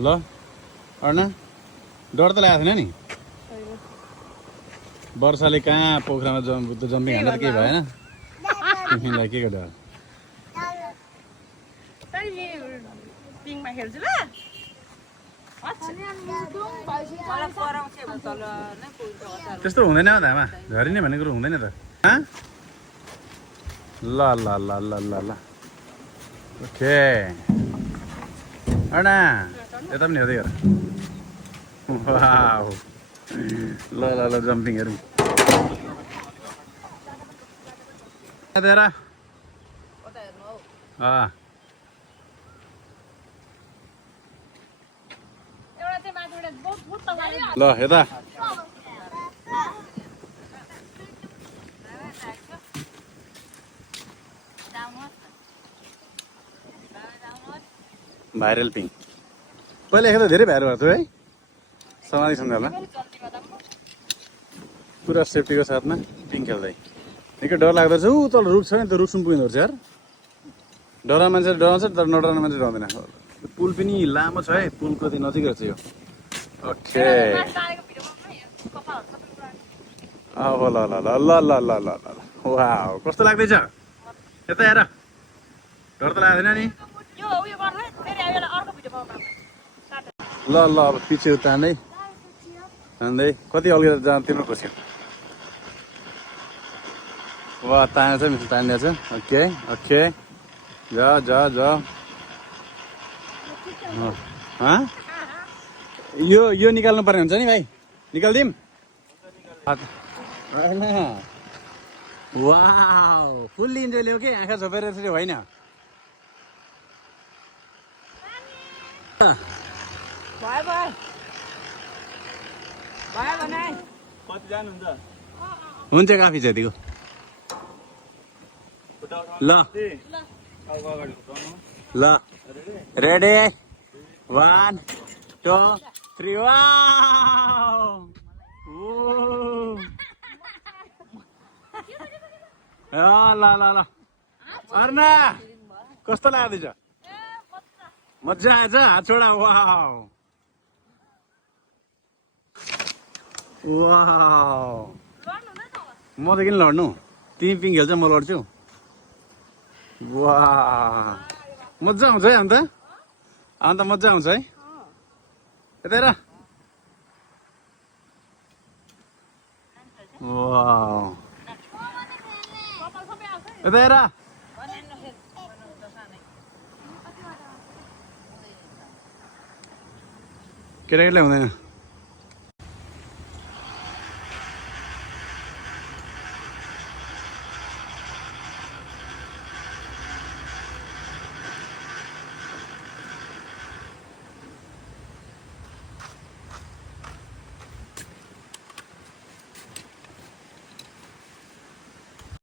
ल अर्ना डर त लागेको थिएन नि वर्षाले कहाँ पोखरामा जम्पिङ हालेर केही भएन तिमीलाई के डर त्यस्तो हुँदैन हौ धामा झरिने भन्ने कुरो हुँदैन त ल ल ल ल ल ल ओके अर्ना यता पनि हेर्दै हेर वाउ ल ल ल जम्पिङ हेरौँ हेर ल यता भाइरल पिङ पहिला एक त धेरै भाइरल भएको थियो है समाधि सन्ध्यालमा पुरा सेफ्टीको साथमा पिङ खेल्दै निकै डर लाग्दो रहेछ ऊ तल रुख छ नि त रुखसम्म पुगिँदो रहेछ यार डराउने मान्छे डराउँछ तर नडराउने मान्छे डराउँदैन पुल पनि लामो छ है पुलको चाहिँ नजिक रहेछ यो ओके अब ल ल ल ल ल ल ल ल वाउ कस्तो लाग्दैछ यता हेर डर त लाग्दैन नि ल ल अब पछि तान्दै तान्दै कति अल्गेर जान तिम्रो खुसी वा तानेछ मिस तानिदिएछ ओके ओके जा जा जा यो निकाल्नु पर्ने हुन्छ नि भाइ निकालिदिउँ वाउ फुल्ली इन्जोय लियो कि आँखा छोपेर यसरी होइन हुन्छ काफी छ यतिको ल ल रेडी 1 2 3 वाउ ल ल ल अर्ना कस्तो लाग्दैछ मजा आएछ हात छोडा वाउ वाउ म त किन लड्नु तिमी पिङ खेल्छ म लड्छु वाह मजा आउँछ है अन्त मजा आउँछ है यता हेर वाउ यता हेर केटाकेटीलाई हुँदैन